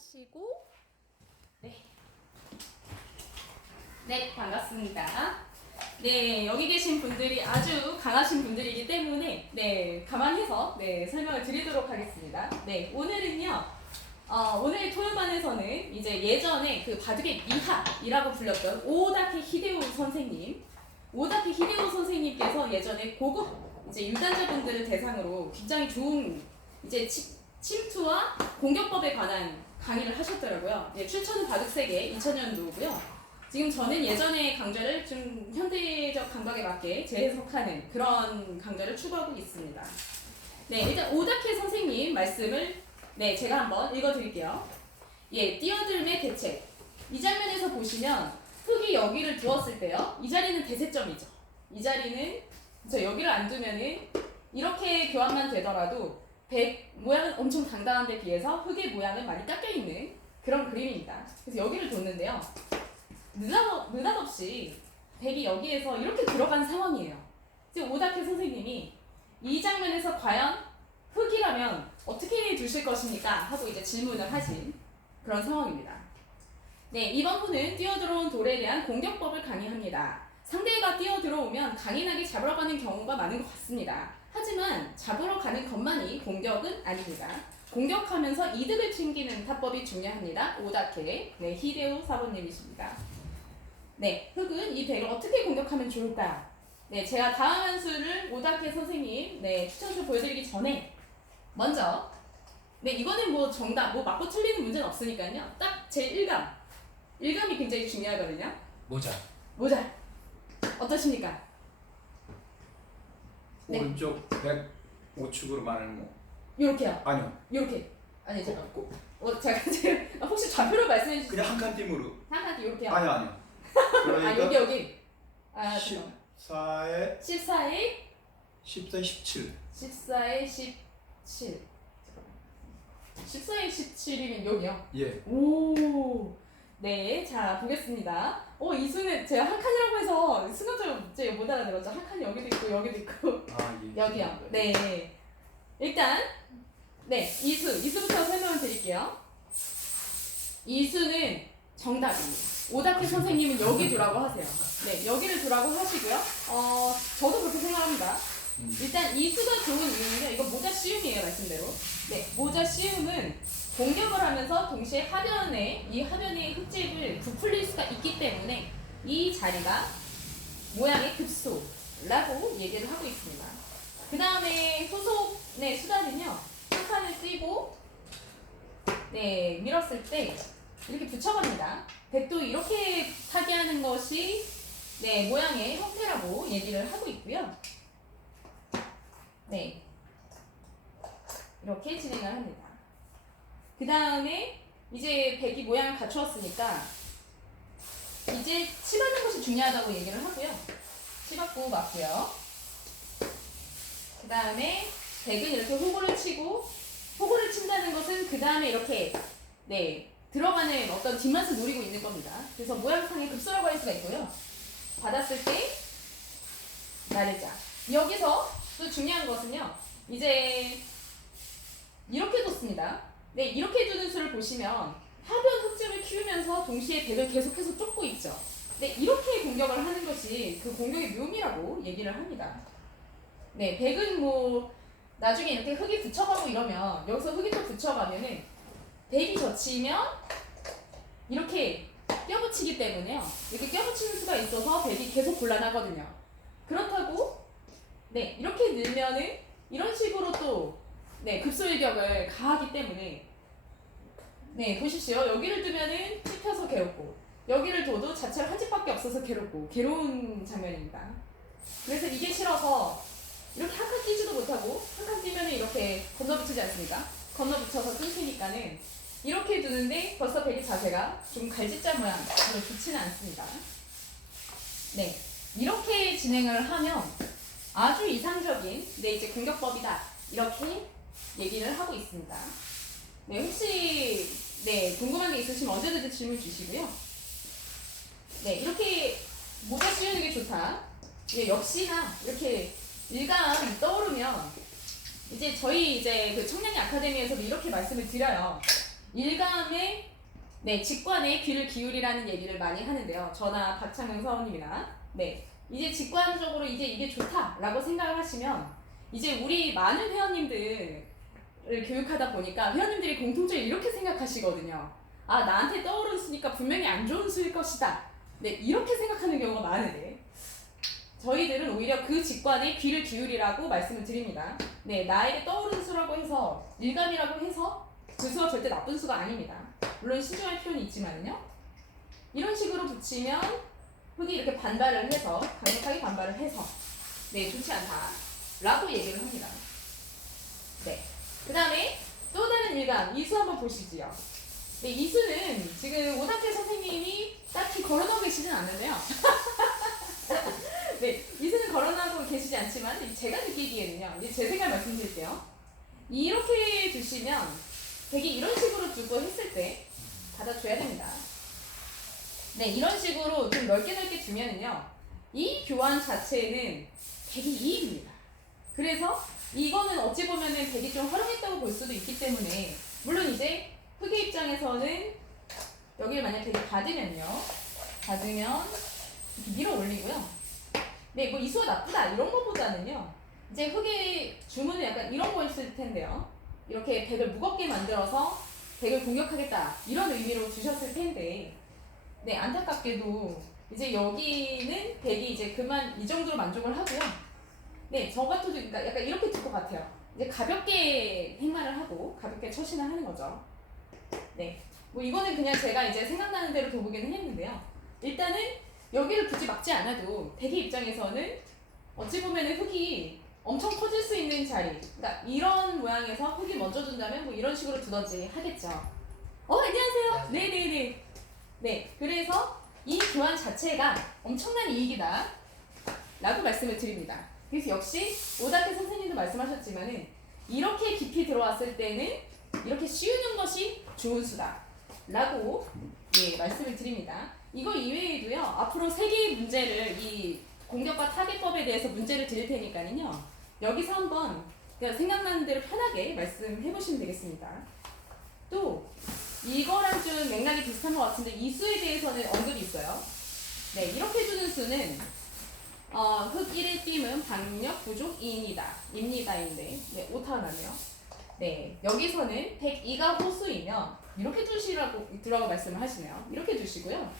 하시고 네. 네, 반갑습니다. 네, 여기 계신 분들이 아주 강하신 분들이기 때문에 네, 감안해서 네, 설명을 드리도록 하겠습니다. 네, 오늘은요. 어, 오늘 토요반에서는 이제 예전에 그 바둑의 미학이라고 불렸던 오다케 히데오 선생님, 오다케 히데오 선생님께서 예전에 고급 이제 유단자분들을 대상으로 굉장히 좋은 이제 치- 침투와 공격법에 관한 강의를 하셨더라고요. 네, 출처는 바둑세계 2000년도고요. 지금 저는 예전의 강좌를 좀 현대적 감각에 맞게 재해석하는 그런 강좌를 추구하고 있습니다. 네, 일단 오다케 선생님 말씀을 네, 제가 한번 읽어드릴게요. 예, 뛰어들의 대책. 이 장면에서 보시면 흙이 여기를 두었을 때요. 이 자리는 대세점이죠. 이 자리는 저 여기를 안 두면은 이렇게 교환만 되더라도 백 모양은 엄청 당당한데 비해서 흙의 모양은 많이 깎여 있는 그런 그림입니다. 그래서 여기를 뒀는데요. 느닷, 느닷없이 백이 여기에서 이렇게 들어간 상황이에요. 지금 오다케 선생님이 이 장면에서 과연 흙이라면 어떻게 두실 것입니까? 하고 이제 질문을 하신 그런 상황입니다. 네, 이번 후는 뛰어들어온 돌에 대한 공격법을 강의합니다. 상대가 뛰어들어오면 강인하게 잡으러 가는 경우가 많은 것 같습니다. 하지만 잡으러 가는 것만이 공격은 아닙니다. 공격하면서 이득을 챙기는 타법이 중요합니다. 오다케, 네, 히데오 사모님이십니다. 네, 흑은 이 백을 어떻게 공격하면 좋을까? 네, 제가 다음 한 수를 오다케 선생님, 네, 추천서 보여드리기 전에 먼저, 네, 이거는 뭐 정답, 뭐 맞고 틀리는 문제는 없으니까요. 딱제 1감. 1감이 굉장히 중요하거든요. 모자 모자. 어떠십니까? 네. 오른쪽 105축으로 말하는 거 요렇게요. 아니요 요렇게. 아니, 잠깐. 꼭 어, 잠깐, 제가 혹시 좌표를 말씀해 주시면 그냥 한칸 띠으로 하나 요렇게요. 아니요 아니요 아, 그러니까 여기, 여기. 아, 잠깐. 14에 14에 14에 17 14에 17. 14에 17이면 여기요. 예 오. 네, 자 보겠습니다. 어, 이 수는 제가 한 칸이라고 해서 순간적으로 제가 못 알아들었죠. 한 칸이 여기도 있고 여기도 있고 아, 예. 여기요. 네. 일단 네, 이수 이수부터 설명을 드릴게요. 이수는 정답입니다. 오다케 선생님은 여기 두라고 하세요. 네, 여기를 두라고 하시고요. 어, 저도 그렇게 생각합니다. 음. 일단 이 수가 좋은 이유는요. 이거 모자 씌움이에요, 말씀대로. 네, 모자 씌움은 공격을 하면서 동시에 하변에 이 하변의 흙집을 부풀릴 수가 있기 때문에 이 자리가 모양의 급소라고 얘기를 하고 있습니다. 그 다음에 후속의 수단은요. 한 칸을 띄고 네 밀었을 때 이렇게 붙여갑니다. 백도 이렇게 타게 하는 것이 네 모양의 형태라고 얘기를 하고 있고요. 네. 이렇게 진행을 합니다. 그 다음에 이제 백이 모양을 갖추었으니까 이제 치받는 것이 중요하다고 얘기를 하고요. 치받고 맞고요. 그 다음에 백은 이렇게 호구를 치고 호구를 친다는 것은 그 다음에 이렇게 네 들어가는 어떤 뒷맛을 노리고 있는 겁니다. 그래서 모양상의 급소라고 할 수가 있고요. 받았을 때 나르자. 여기서 또 중요한 것은요. 이제 이렇게 뒀습니다. 네, 이렇게 두는 수를 보시면 하변 흑집을 키우면서 동시에 백을 계속해서 쫓고 있죠. 네, 이렇게 공격을 하는 것이 그 공격의 묘미라고 얘기를 합니다. 네, 백은 뭐 나중에 이렇게 흙이 붙여가고 이러면 여기서 흙이 또 붙여가면은 백이 젖히면 이렇게 껴붙이기 때문에요. 이렇게 껴붙이는 수가 있어서 백이 계속 곤란하거든요. 그렇다고 네 이렇게 늘면은 이런 식으로 또 네, 급소일격을 가하기 때문에 네, 보십시오. 여기를 두면은 찝혀서 괴롭고 여기를 둬도 자체로 한 집밖에 없어서 괴롭고 괴로운 장면입니다. 그래서 이게 싫어서 이렇게 한 칸 뛰지도 못하고 한 칸 뛰면은 이렇게 건너붙이지 않습니까? 건너붙여서 끊기니까는 이렇게 두는데 벌써 백의 자세가 좀 갈짓자 모양 별로 좋지는 않습니다. 네, 이렇게 진행을 하면 아주 이상적인 네 이제 공격법이다 이렇게 얘기를 하고 있습니다. 네 혹시 네 궁금한 게 있으시면 언제든지 질문 주시고요. 네 이렇게 모자 씌우는 게 좋다. 예, 역시나 이렇게 일감 떠오르면 이제 저희 이제 그 청량리 아카데미에서도 이렇게 말씀을 드려요. 일감의 네, 직관에 귀를 기울이라는 얘기를 많이 하는데요. 저나 박창현 사원님이나 네, 이제 직관적으로 이제 이게 좋다라고 생각을 하시면 이제 우리 많은 회원님들을 교육하다 보니까 회원님들이 공통적으로 이렇게 생각하시거든요. 아 나한테 떠오른 수니까 분명히 안 좋은 수일 것이다. 네 이렇게 생각하는 경우가 많은데 저희들은 오히려 그 직관에 귀를 기울이라고 말씀을 드립니다. 네 나에게 떠오른 수라고 해서 일감이라고 해서 그 수가 절대 나쁜 수가 아닙니다. 물론 신중할 필요는 있지만요. 이런 식으로 붙이면 흙이 이렇게 반발을 해서 강력하게 반발을 해서 네 좋지 않다라고 얘기를 합니다. 네. 그 다음에 또 다른 일감 이수 한번 보시지요. 네 이수는 지금 오닥태 선생님이 딱히 걸어놓고 계시진 않는데요. 네 이수는 걸어놓고 계시지 않지만 제가 느끼기에는요. 제 생각 말씀드릴게요. 이렇게 두시면 되게 이런 식으로 두고 했을 때 받아줘야 됩니다. 네, 이런 식으로 좀 넓게 넓게 두면은요, 이 교환 자체는 되게 이익입니다. 그래서 이거는 어찌 보면은 되게 좀 활용했다고 볼 수도 있기 때문에, 물론 이제 흑의 입장에서는 여기를 만약 되게 받으면요, 받으면 이렇게 밀어 올리고요. 네, 뭐 이수가 나쁘다 이런 것보다는요, 이제 흑의 주문은 약간 이런 거였을 텐데요. 이렇게 백을 무겁게 만들어서 백을 공격하겠다 이런 의미로 주셨을 텐데 네 안타깝게도 이제 여기는 백이 이제 그만 이 정도로 만족을 하고요 네 저 같아도 그러니까 약간 이렇게 될것 같아요 이제 가볍게 행마를 하고 가볍게 처신을 하는 거죠 네 뭐 이거는 그냥 제가 이제 생각나는 대로 둬보기는 했는데요 일단은 여기를 굳이 막지 않아도 백의 입장에서는 어찌 보면 은 흙이 엄청 커질 수 있는 자리. 그러니까 이런 모양에서 흙이 먼저 준다면 뭐 이런 식으로 두던지 하겠죠. 어, 안녕하세요. 네네네. 네, 그래서 이 교환 자체가 엄청난 이익이다. 라고 말씀을 드립니다. 그래서 역시 오다케 선생님도 말씀하셨지만은 이렇게 깊이 들어왔을 때는 이렇게 씌우는 것이 좋은 수다. 라고 예, 말씀을 드립니다. 이거 이외에도요, 앞으로 세 개의 문제를 이 공격과 타겟법에 대해서 문제를 드릴 테니까는요. 여기서 한번 그냥 생각나는 대로 편하게 말씀해 보시면 되겠습니다. 또 이거랑 좀 맥락이 비슷한 것 같은데 이 수에 대해서는 언급이 있어요. 네, 이렇게 두는 수는 어, 흙 1의 띠은 방력 부족 2입니다. 입니다인데 네, 오타 나네요. 네, 여기서는 102가 호수이면 이렇게 두시라고 두라고 말씀을 하시네요. 이렇게 두시고요.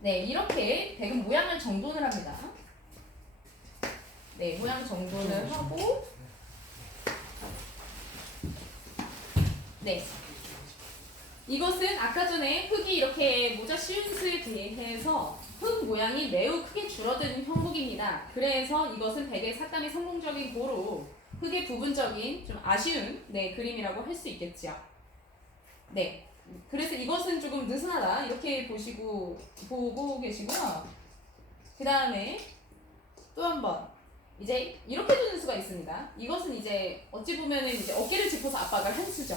네, 이렇게 백은 모양을 정돈을 합니다. 네, 모양 정돈을 하고 네. 이것은 아까 전에 흙이 이렇게 모자 씌운 수에 대해서 흙 모양이 매우 크게 줄어든 형국입니다. 그래서 이것은 백의 삭감이 성공적인 고로 흙의 부분적인 좀 아쉬운 네, 그림이라고 할 수 있겠지요. 네. 그래서 이것은 조금 느슨하다 이렇게 보시고 보고 계시고요. 그 다음에 또 한번 이제 이렇게 두는 수가 있습니다. 이것은 이제 어찌 보면은 이제 어깨를 짚어서 압박을 한 수죠.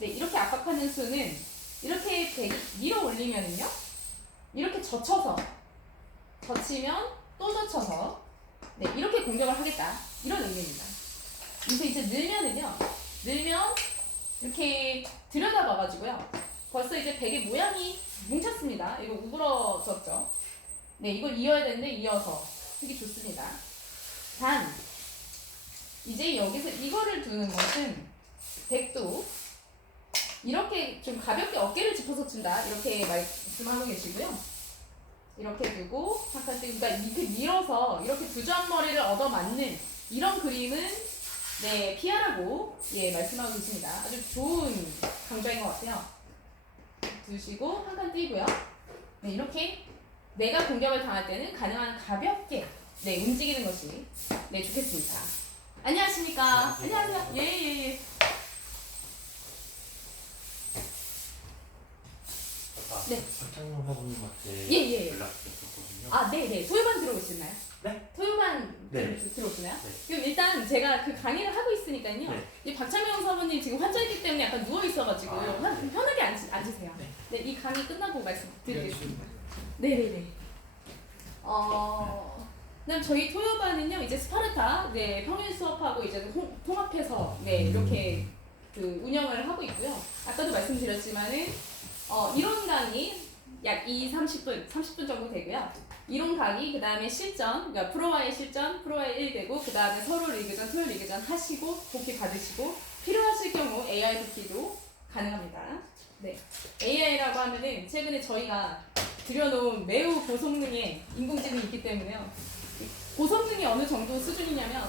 네, 이렇게 압박하는 수는 이렇게 배- 밀어 올리면은요, 이렇게 젖혀서 젖히면 또 젖혀서 네 이렇게 공격을 하겠다 이런 의미입니다. 그래서 이제 늘면은요, 늘면 이렇게 들여다봐 가지고요. 벌써 이제 백의 모양이 뭉쳤습니다. 이거 우그러졌죠. 네, 이걸 이어야 되는데 이어서 하기 좋습니다. 단, 이제 여기서 이거를 두는 것은 백도 이렇게 좀 가볍게 어깨를 짚어서 춘다. 이렇게 말씀하고 계시고요. 이렇게 두고 한칸 띄고 그러니까 이렇게 밀어서 이렇게 두 점머리를 얻어 맞는 이런 그림은 네 피하라고 예 말씀하고 계십니다. 아주 좋은 강좌인 것 같아요. 두시고 한칸 띄고요. 네 이렇게 내가 공격을 당할 때는 가능한 가볍게 네 움직이는 것이 네 좋겠습니다. 안녕하십니까? 안녕하세요. 예예 예. 네. 박창용 사부님한테 예, 예, 예. 연락드렸거든요. 아 네 네 토요반 들어오시나요? 네? 토요반 네. 들- 들어오시나요? 네. 그럼 일단 제가 그 강의를 하고 있으니까요. 네. 이 박찬명 사모님 지금 환자이기 때문에 약간 누워 있어가지고 아, 한- 네. 편하게 앉, 앉으세요. 네. 네, 이 강의 끝나고 말씀드리겠습니다. 네 네 네. 어, 그다음 저희 토요반은요 이제 스파르타 네 평일 수업하고 이제 통- 통합해서 네 이렇게 그 운영을 하고 있고요. 아까도 말씀드렸지만은 어, 이론 강의 약 2, 30분, 30분 정도 되고요. 이론 강의, 그 다음에 실전, 그러니까 프로와의 실전, 프로와의 1 되고, 그 다음에 서로 리그전, 토요 리그전 하시고, 복귀 받으시고, 필요하실 경우 AI 복귀도 가능합니다. 네. AI라고 하면은 최근에 저희가 들여놓은 매우 고성능의 인공지능이 있기 때문에요. 고성능이 어느 정도 수준이냐면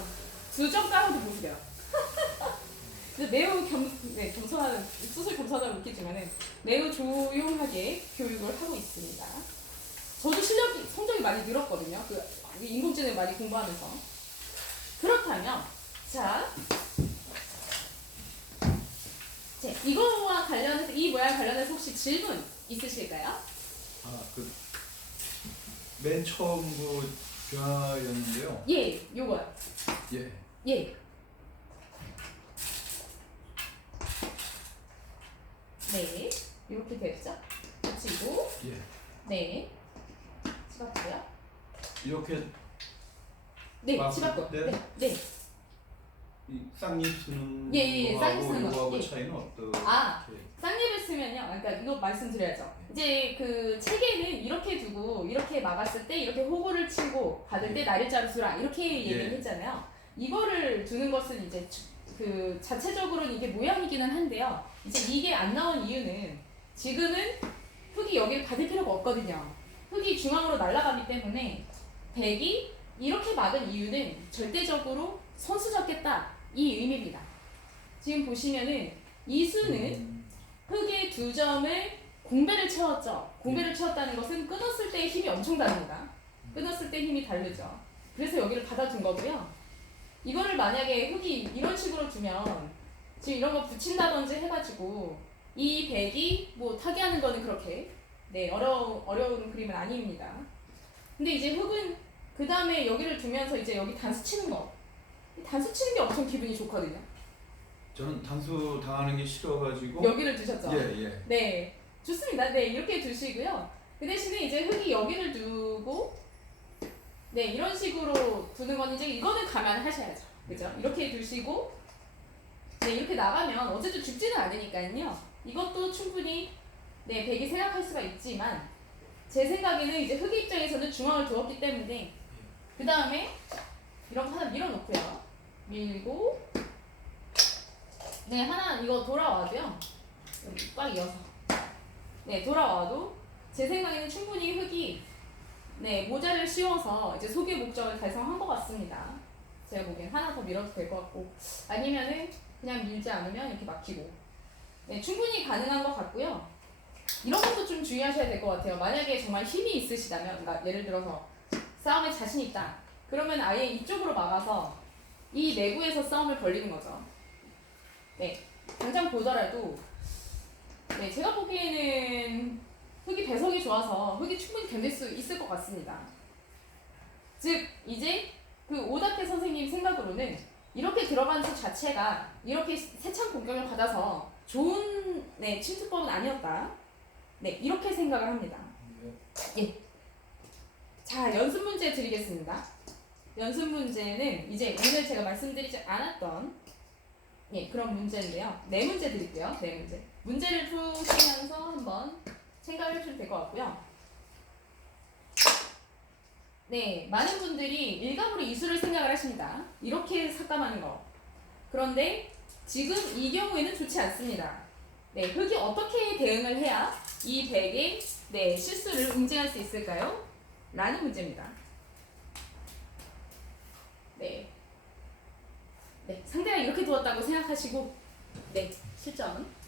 두점 깔아도 못 이겨 요. 근데 매우 겸, 네, 겸손한, 수술 겸손하다고 웃기지만은 매우 조용하게 교육을 하고 있습니다. 저도 실력이, 성적이 많이 늘었거든요. 그 인공지능 많이 공부하면서. 그렇다면, 자, 자, 이거와 관련해서, 이 모양 관련해서 혹시 질문 있으실까요? 아, 그, 맨 처음 그 변화였는데요. 예, 요거요. 예. 예. 네, 이렇게 됐죠? 붙이고, 예. 네. 치봤고요. 이렇게 네, 아, 치봤고. 네. 네, 네. 이 쌍립 쓰는 예, 예, 예, 거하고 쓰는 거. 이거하고 예. 차이는 어떻게? 아, 쌍립을 쓰면요. 그러니까 이거 말씀드려야죠. 이제 그 책에는 이렇게 두고 이렇게 막았을 때 이렇게 호구를 치고 받을 때 예. 날일자로 수라 이렇게 얘기를 예. 했잖아요. 이거를 두는 것은 이제 주- 그 자체적으로는 이게 모양이기는 한데요. 이제 이게 안 나온 이유는 지금은 흙이 여기를 받을 필요가 없거든요. 흙이 중앙으로 날아가기 때문에 백이 이렇게 막은 이유는 절대적으로 선수 잡겠다 이 의미입니다. 지금 보시면은 이 수는 음, 흙의 두 점을 공배를 채웠죠. 공배를 채웠다는 것은 끊었을 때의 힘이 엄청 다릅니다. 끊었을 때 힘이 다르죠. 그래서 여기를 받아둔 거고요. 이거를 만약에 흙이 이런 식으로 두면 지금 이런 거 붙인다든지 해가지고 이 백이 뭐 타개하는 거는 그렇게 네 어려 어려운 그림은 아닙니다. 근데 이제 흙은 그 다음에 여기를 두면서 이제 여기 단수 치는 거. 이 단수 치는 게 엄청 기분이 좋거든요. 저는 단수 당하는 게 싫어가지고. 여기를 두셨죠. 예, 예. 네, 좋습니다. 네, 이렇게 두시고요. 그 대신에 이제 흙이 여기를 두고, 네, 이런 식으로 두는 건 이제 이거는 감안하셔야죠. 그죠? 이렇게 두시고, 네, 이렇게 나가면 어쨌든 죽지는 않으니까요. 이것도 충분히, 네, 백이 생각할 수가 있지만, 제 생각에는 이제 흙 입장에서는 중앙을 두었기 때문에, 그 다음에 이런 거 하나 밀어놓고요. 밀고, 네, 하나 이거 돌아와도요. 꽉 이어서. 네, 돌아와도 제 생각에는 충분히 흙이 네, 모자를 씌워서 이제 소개 목적을 달성한 것 같습니다. 제가 보기엔 하나 더 밀어도 될 것 같고 아니면은 그냥 밀지 않으면 이렇게 막히고 네, 충분히 가능한 것 같고요. 이런 것도 좀 주의하셔야 될 것 같아요. 만약에 정말 힘이 있으시다면, 그러니까 예를 들어서 싸움에 자신 있다. 그러면 아예 이쪽으로 막아서 이 내부에서 싸움을 벌리는 거죠. 네, 당장 보더라도 네, 제가 보기에는 흙이 배석이 좋아서 흙이 충분히 견딜 수 있을 것 같습니다. 즉 이제 그 오다케 선생님 생각으로는 이렇게 들어가는 수 자체가 이렇게 세찬 공격을 받아서 좋은 네, 침투법은 아니었다. 네, 이렇게 생각을 합니다. 예. 자, 연습 문제 드리겠습니다. 연습 문제는 이제 오늘 제가 말씀드리지 않았던 예, 그런 문제인데요. 네 문제 드릴게요. 네 문제. 문제를 푸시면서 한번 생각을 해주시면 될것 같고요. 네, 많은 분들이 일감으로 이수를 생각을 하십니다. 이렇게 삭감하는 거. 그런데 지금 이 경우에는 좋지 않습니다. 네, 흙이 어떻게 대응을 해야 이 백의 네, 실수를 응징할 수 있을까요? 라는 문제입니다. 네. 네, 상대가 이렇게 두었다고 생각하시고, 네, 실전.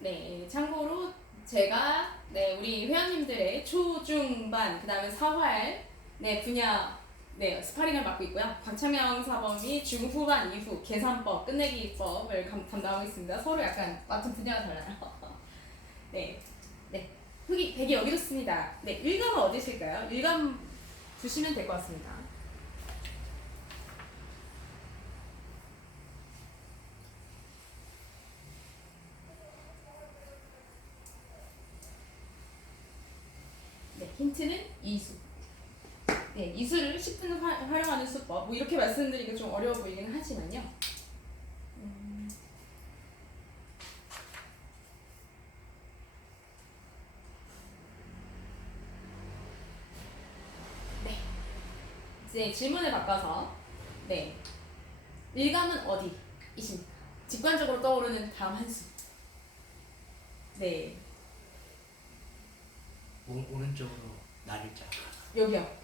네, 참고로 제가 네, 우리 회원님들의 초, 중, 반, 그 다음에 사활 네, 분야 네, 스파링을 맡고 있고요. 박창영 사범이 중후반 이후 계산법, 끝내기법을 감, 담당하고 있습니다. 서로 약간 맡은 분야가 달라요. 네, 네. 흑이 백이 여기 좋습니다. 네, 일감은 어디실까요? 일감 주시면 될 것 같습니다. 네, 힌트는 이수. 네, 이수를 10분 화, 활용하는 수법. 뭐 이렇게 말씀드리기가 좀 어려워 보이긴 하지만요. 음. 네. 질문을 바꿔서 네. 일감은 어디 이십니까? 직관적으로 떠오르는 다음 한 수. 네. 오, 오른쪽으로 나를자. 여기요.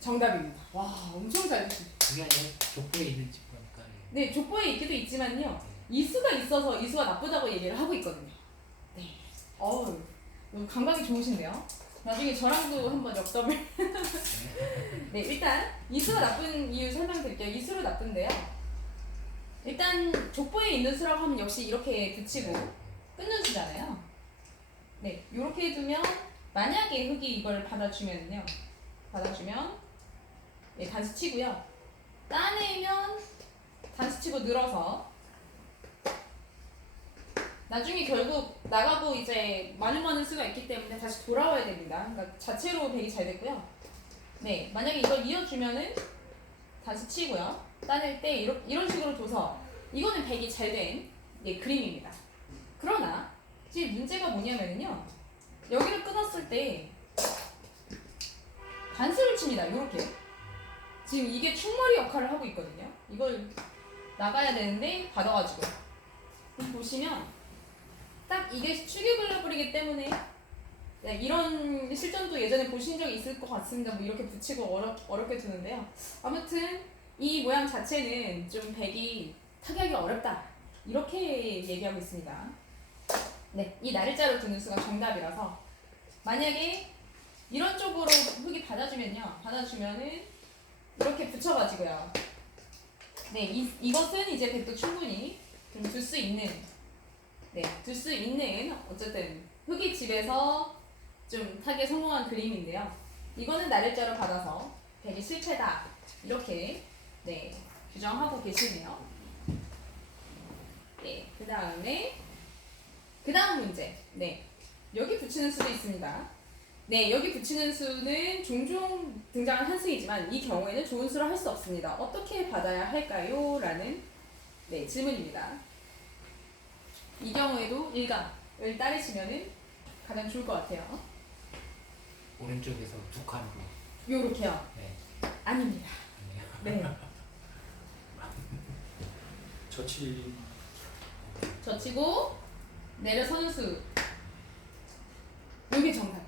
정답입니다. 와, 엄청 잘 드시네. 그게 아니라 족보에 있는 집 보니까. 네, 족보에 있기도 있지만요. 이수가 있어서 이수가 나쁘다고 얘기를 하고 있거든요. 네. 어우, 너무 감각이 좋으신데요. 나중에 저랑도 한번 역접을. 네, 일단 이수가 나쁜 이유 설명드릴게요. 이수로 나쁜데요. 일단 족보에 있는 수라고 하면 역시 이렇게 붙이고 끊는 수잖아요. 네, 이렇게 해두면 만약에 흙이 이걸 받아주면요, 받아주면 네, 단수 치고요. 따내면 단수 치고 늘어서 나중에 결국 나가고 이제 많은 많은 수가 있기 때문에 다시 돌아와야 됩니다. 그러니까 자체로 백이 잘 됐고요. 네, 만약에 이걸 이어주면은 다시 치고요. 따낼 때 이런, 이런 식으로 둬서 이거는 백이 잘된 예, 그림입니다. 그러나 지금 문제가 뭐냐면요. 여기를 끊었을 때 단수를 칩니다. 이렇게. 지금 이게 충머리 역할을 하고 있거든요. 이걸 나가야 되는데 받아가지고 보시면 딱 이게 축유글러블이기 때문에 네, 이런 실전도 예전에 보신 적이 있을 것 같습니다. 뭐 이렇게 붙이고 어렵, 어렵게 두는데요. 아무튼 이 모양 자체는 좀 백이 타격이 어렵다. 이렇게 얘기하고 있습니다. 네, 이 날짜로 두는 수가 정답이라서 만약에 이런 쪽으로 흙이 받아주면요. 받아주면은 이렇게 붙여가지고요. 네, 이, 이것은 이제 백도 충분히 좀둘수 있는, 네, 둘 수 있는 어쨌든 흙이 집에서 좀 타기에 성공한 그림인데요. 이거는 나를자로 받아서 백이 실패다 이렇게 네 규정하고 계시네요. 네, 그 다음에 그 다음 문제, 네 여기 붙이는 수도 있습니다. 네, 여기 붙이는 수는 종종 등장하는 한수이지만 이 경우에는 좋은 수로 할 수 없습니다. 어떻게 받아야 할까요? 라는 네, 질문입니다. 이 경우에도 일감을 따르시면 가장 좋을 것 같아요. 오른쪽에서 두 칸으로. 요렇게요. 네. 아닙니다. 네. 저치 젖히고 내려서는 수. 요게 정답이에요.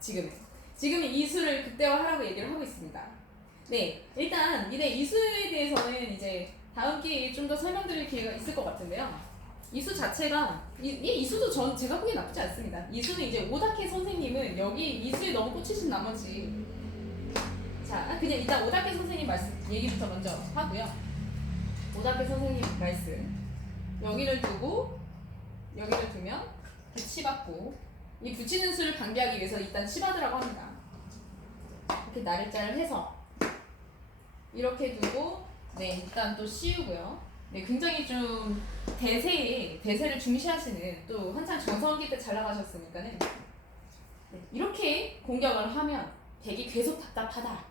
지금은. 지금은 이 수를 극대화하라고 얘기를 하고 있습니다. 네, 일단 이제 이 수에 대해서는 이제 다음 기회에 좀 더 설명드릴 기회가 있을 것 같은데요. 이수 자체가 이, 이, 이 수도 전 제가 보기엔 나쁘지 않습니다. 이 수는 이제 오다케 선생님은 여기 이 수에 너무 꽂히신 나머지 자 그냥 일단 오다케 선생님 말씀 얘기부터 먼저 하고요. 오다케 선생님 말씀 여기를 두고 여기를 두면 치받고 이 붙이는 수를 방지하기 위해서 일단 치받으라고 합니다. 이렇게 나를자를 해서 이렇게 두고 네 일단 또 씌우고요. 네 굉장히 좀 대세에 대세를 중시하시는 또 한창 전성기 때 잘 나가셨으니까는 네, 이렇게 공격을 하면 백이 계속 답답하다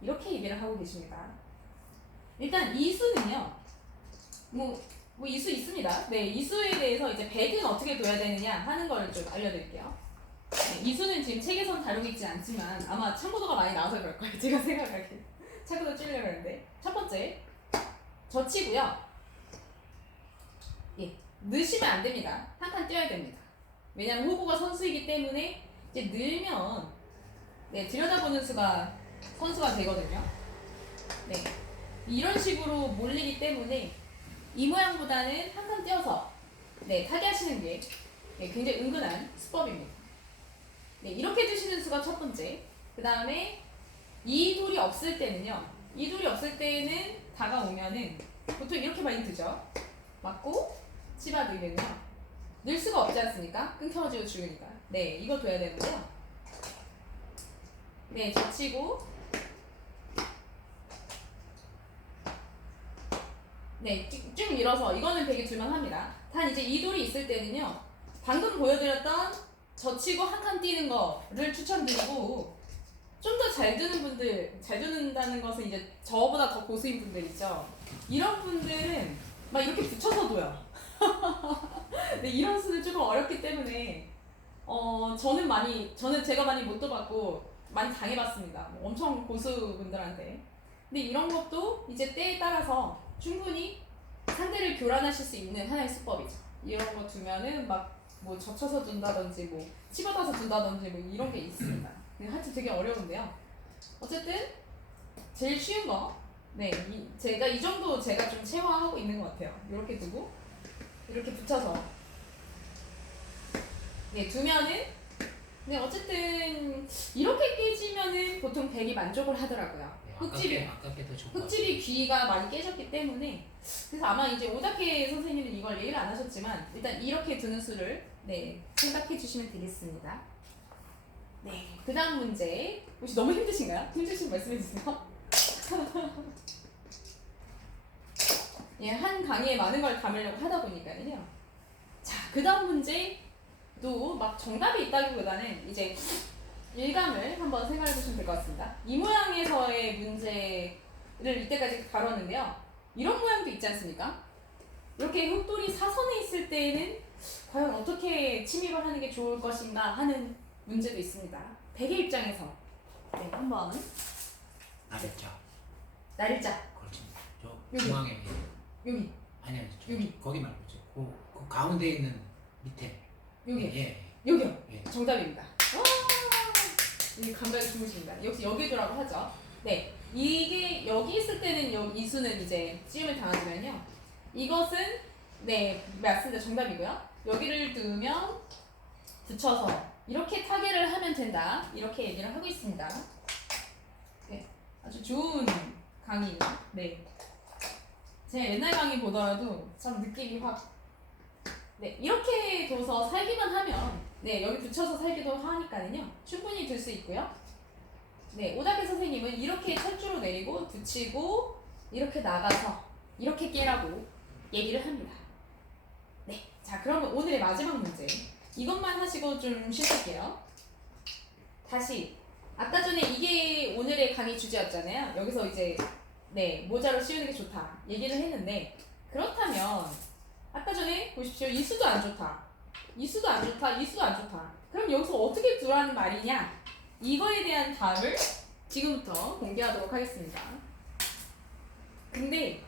이렇게 얘기를 하고 계십니다. 일단 이 수는요 뭐 뭐 이수 있습니다. 네, 이수에 대해서 이제 백은 어떻게 둬야 되느냐 하는 걸 좀 알려드릴게요. 네, 이수는 지금 책에선 다루고 있지 않지만 아마 참고도가 많이 나와서 그럴 거예요. 제가 생각하기에 참고도 찌려고 하는데 첫 번째 젖히고요. 예, 넣으시면 안 됩니다. 한칸 띄어야 됩니다. 왜냐하면 호구가 선수이기 때문에 이제 늘면 네, 들여다보는 수가 선수가 되거든요. 네, 이런 식으로 몰리기 때문에 이 모양보다는 한칸 띄어서 네, 타개하시는 게 네, 굉장히 은근한 수법입니다. 네, 이렇게 드시는 수가 첫 번째. 그 다음에 이 돌이 없을 때는요. 이 돌이 없을 때는 다가오면은 보통 이렇게 많이 드죠. 맞고 찝어들면요. 늘 수가 없지 않습니까? 끊겨가지고 죽으니까. 네, 이거 둬야 되는데요. 네, 젖히고 네, 쭉, 쭉 밀어서 이거는 되게 둘만합니다. 단 이제 이 돌이 있을 때는요. 방금 보여드렸던 젖히고 한 칸 뛰는 거를 추천드리고 좀 더 잘 드는 분들, 잘 드는다는 것은 이제 저보다 더 고수인 분들 있죠. 이런 분들은 막 이렇게 붙여서 둬요. 근데 이런 수는 조금 어렵기 때문에 어 저는 많이 저는 제가 많이 못 떠봤고 많이 당해봤습니다. 뭐 엄청 고수분들한테. 근데 이런 것도 이제 때에 따라서 충분히 상대를 교란하실 수 있는 하나의 수법이죠. 이런 거 두면은 막 뭐 젖혀서 둔다든지 뭐 집어다서 둔다든지 뭐 이런 게 있습니다. 근데 하여튼 되게 어려운데요. 어쨌든 제일 쉬운 거. 네, 이, 제가 이 정도 제가 좀 체화하고 있는 것 같아요. 이렇게 두고 이렇게 붙여서 네 두면은 네 어쨌든 이렇게 깨지면은 보통 백이 만족을 하더라고요. 네, 흙집이 아깝게 아깝게 더 좋은 것 흙집이 귀가 많이 깨졌기 때문에 그래서 아마 이제 오다케 선생님은 이걸 얘기를 안 하셨지만 일단 이렇게 두는 수를 네 생각해 주시면 되겠습니다. 네 그 다음 문제 혹시 너무 힘드신가요? 힘드신 말씀해 주세요. 예, 한 강의에 많은 걸 담으려고 하다 보니까는요. 자, 그 다음 문제도 막 정답이 있다기보다는 이제 일감을 한번 생각해 보시면 될 것 같습니다. 이 모양에서의 문제를 이때까지 다뤘는데요. 이런 모양도 있지 않습니까? 이렇게 흑돌이 사선에 있을 때에는 과연 어떻게 침입을 하는 게 좋을 것인가 하는 문제도 있습니다. 백의 입장에서 네, 한번 나랬죠. 날짜 그렇지. 저 여기. 중앙에 여기 아니 아니 저, 여기. 거기 말고 저, 그, 그 가운데 있는 밑에 여기 예, 여기요. 예. 정답입니다. 와, 이게 감각이 좋으십니다. 역시 여기도라고 하죠. 네, 이게 여기 있을 때는 여기 이수는 이제 찌움을 당하지만요. 이것은 네 맞습니다. 정답이고요. 여기를 두면 붙여서 이렇게 타개를 하면 된다. 이렇게 얘기를 하고 있습니다. 네, 아주 좋은 강의. 네, 제가 옛날 강의 보더라도 참 느낌이 확 네, 이렇게 둬서 살기만 하면 네, 여기 붙여서 살기도 하니까는요. 충분히 둘수 있고요. 네, 오다케 선생님은 이렇게 철주로 내리고 붙이고 이렇게 나가서 이렇게 깨라고 얘기를 합니다. 네, 자 그러면 오늘의 마지막 문제 이것만 하시고 좀 쉬실게요. 다시 아까 전에 이게 오늘의 강의 주제였잖아요. 여기서 이제 네 모자로 씌우는 게 좋다 얘기를 했는데 그렇다면 아까 전에 보십시오. 이 수도 안 좋다. 이 수도 안 좋다. 이 수도 안 좋다. 그럼 여기서 어떻게 두라는 말이냐? 이거에 대한 답을 지금부터 공개하도록 하겠습니다. 근데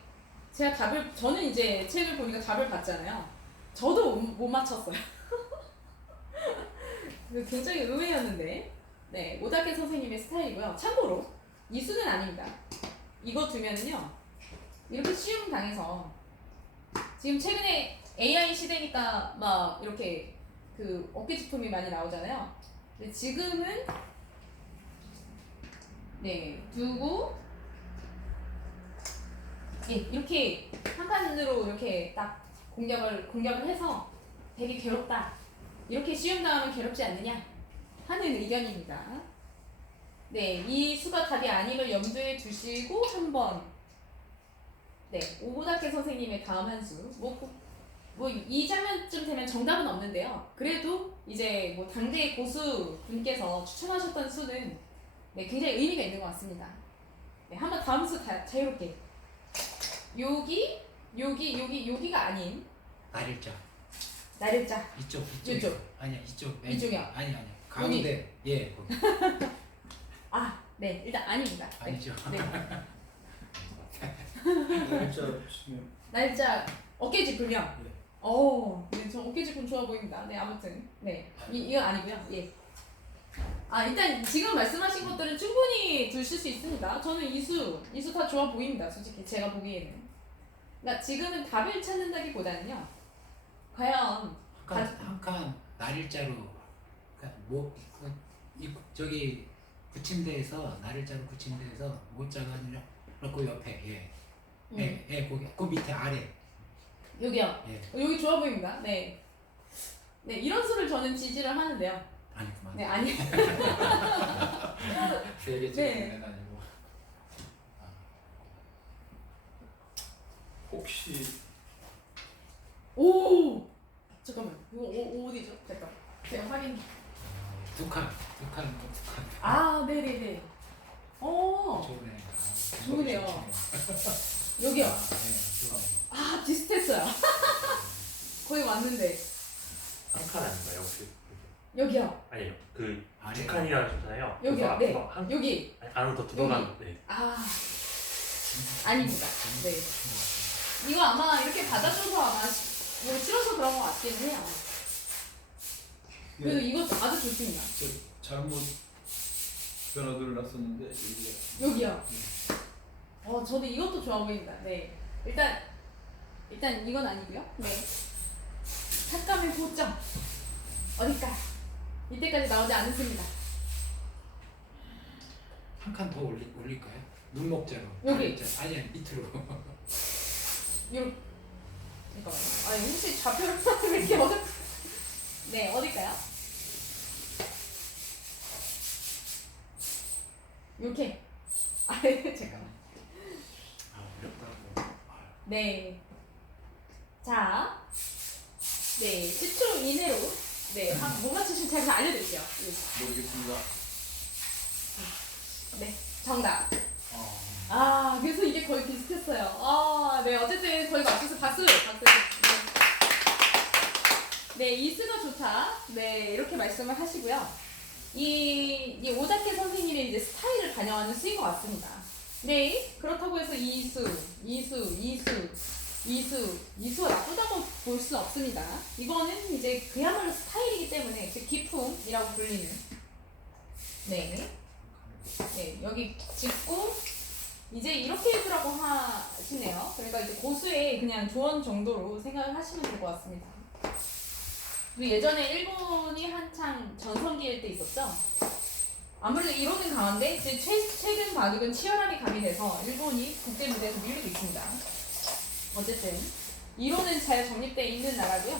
제가 답을 저는 이제 책을 보니까 답을 봤잖아요. 저도 못, 못 맞췄어요. 굉장히 의외였는데, 네 오다케 선생님의 스타일이고요. 참고로 이 수는 아닙니다. 이거 두면은요 이렇게 시험 당해서 지금 최근에 AI 시대니까 막 이렇게 그 어깨 제품이 많이 나오잖아요. 근데 지금은 네 두고 예 이렇게 한 칸으로 이렇게 딱 공격을 공격을 해서 되게 괴롭다 이렇게 시험 당하면 괴롭지 않느냐 하는 의견입니다. 네, 이 수가 답이 아님을 염두에 두시고 한번 네, 오고다케 선생님의 다음 한 수. 뭐, 뭐, 이 장면쯤 되면 정답은 없는데요. 그래도 이제 뭐 당대 고수 분께서 추천하셨던 수는 네, 굉장히 의미가 있는 것 같습니다. 네, 한번 다음 수 다, 자유롭게. 여기, 여기, 여기, 여기가 아닌 나랬죠. 나를자. 이쪽 이쪽 이쪽. 아니야 이쪽 맨- 이쪽이요? 아니 아니 가운데 예 거기 아, 네, 일단 아닙니다. 네, 아니죠. 네. 날짜 날짜 어깨 짚으며. 네. 어, 네, 저 어깨 짚음 좋아 보입니다. 네, 아무튼 네, 이 이건 아니고요. 예. 아 일단 지금 말씀하신 것들은 충분히 두실 수 있습니다. 저는 이수 이수 다 좋아 보입니다. 솔직히 제가 보기에는. 그러니까 지금은 답을 찾는다기보다는요. 과연 한칸 한칸 날일자로 그러니까 뭐 그, 이, 저기 붙임대에서 날일자로 붙임대에서 모자가 아니라 그리고 옆에 예. 음. 예, 예, 거기 그 밑에 아래. 여기요. 예. 어, 여기 좋아 보입니다. 네. 네, 이런 수를 저는 지지를 하는데요. 아니 그만. 네, 아니. 세개 네. 찍는 애는 아니고. 혹시 오! 잠깐만. 이거 어, 어디죠? 잠깐. 제가 확인. 두 칸, 두 칸, 두 칸. 아, 네, 네, 네. 어. 좋네. 아, 좋으네요. 좋네. 여기요. 아, 네, 좋네. 아, 비슷했어요. 거의 왔는데. 한칸 아닌가요 혹시? 여기요. 아니요 그 아래. 두 칸이라는 잖아요 여기요. 네. 한, 여기. 아니, 안으로 더 들어간 네. 아. 아닙니다. 네. 이거 아마 이렇게 받아줘서 아마 시- 뭐 싫어서 그런 것 같기는 해요. 그래도 예, 이것도 아주 좋습니다. 저 잘못 변화도를 놨었는데 이게 여기요. 어, 저도 이것도 좋아 보인다. 네. 일단, 일단 이건 아니고요. 네. 삭감의 고점. 어딜까? 이때까지 나오지 않았습니다. 한 칸 더 올리, 올릴까요? 눈목자로. 여기. 아래자. 아니, 아니, 밑으로. 잠깐만요. 아니, 혹시 좌표를 왜 이렇게 어렵 네, 어딜까요? 이렇게. 아, 네, 잠깐만. 아, 어렵다고. 네. 자, 네, 10초 이내로 네, 한- 못 맞추시면 제가 알려드릴게요. 모르겠습니다. 네, 정답. 어. 아, 그래서 이게 거의 비슷했어요. 아, 네, 어쨌든 거의 맞춰서 박수, 박수. 네, 네 이수가 좋다. 네, 이렇게 말씀을 하시고요. 이, 이 오다케 선생님의 이제 스타일을 반영하는 수인 것 같습니다. 네, 그렇다고 해서 이수, 이수, 이수, 이수, 이수가 나쁘다고 볼 수 없습니다. 이거는 이제 그야말로 스타일이기 때문에 이제 기품이라고 불리는. 네. 네, 여기 짚고 이제 이렇게 해주라고 하시네요. 그러니까 이제 고수의 그냥 조언 정도로 생각을 하시면 될 것 같습니다. 그리고 예전에 일본이 한창 전성기일 때 있었죠. 아무래도 이론은 강한데 이제 최, 최근 바둑은 치열함이 가미돼서 일본이 국제 무대에서 밀리고 있습니다. 어쨌든 이론은 잘 정립돼 있는 나라고요.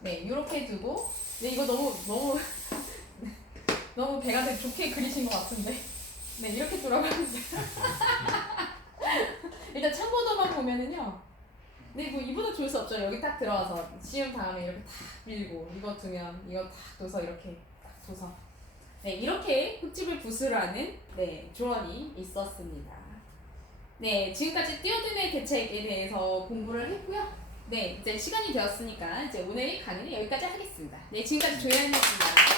네, 이렇게 두고 네 이거 너무 너무 너무 배가 되게 좋게 그리신 것 같은데. 네, 이렇게 돌아가는데. 일단 참고도만 보면은요. 네, 뭐 이보다 좋을 수 없죠. 여기 딱 들어와서 씌운 다음에 이렇게 탁 밀고 이거 두면 이거 탁 둬서 이렇게 딱 둬서 네, 이렇게 흙집을 부수라는 네, 조언이 있었습니다. 네, 지금까지 뛰어듦의 대책에 대해서 공부를 했고요. 네, 이제 시간이 되었으니까 이제 오늘 강의는 여기까지 하겠습니다. 네, 지금까지 조연이었습니다.